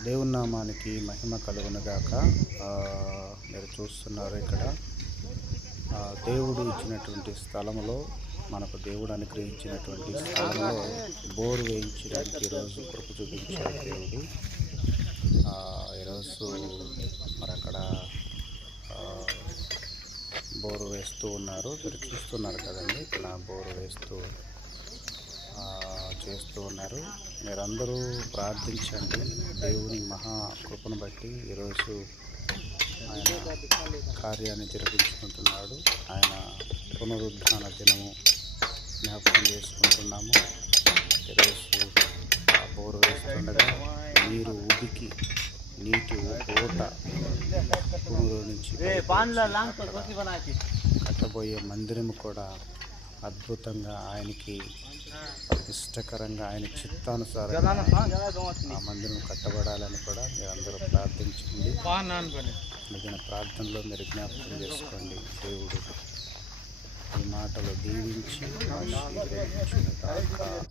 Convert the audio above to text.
దేవుని నామానికి మహిమ కలుగునుగాక. మీరు చూస్తున్నారు ఇక్కడ దేవుడు ఇచ్చినటువంటి స్థలంలో, మనకు దేవుడు అనుగ్రహించినటువంటి స్థలంలో బోరు వేయించడానికి ఈరోజు కృప చూపించాడు దేవుడు. ఈరోజు మరి అక్కడ బోరు వేస్తూ ఉన్నారు. మీరు చూస్తున్నారు కదండి, ఇక్కడ బోరు వేస్తూ చేస్తూ ఉన్నారు. మీరందరూ ప్రార్థించండి. దేవుని మహా కృపను బట్టి ఈరోజు ఆయన కార్యాన్ని జరిపించుకుంటున్నాడు. ఆయన పునరుద్ధాన దినము జ్ఞాపకం చేసుకుంటున్నాము. ఈరోజు ఆ బోరు వేస్తుండగా నీరు ఉడికి నీటి ఊట భూమిలో నుంచి కట్టబోయే మందిరము కూడా అద్భుతంగా, ఆయనకి ఇష్టకరంగా, ఆయన చిత్తానుసారంగా ఆ మందిరం కట్టబడాలని కూడా మీరందరూ ప్రార్థించండి. మిగిలిన ప్రార్థనలో మీరు జ్ఞాపకం చేసుకోండి. దేవుడు ఈ మాటలు దీవించి ఆశీర్వదించును గాక.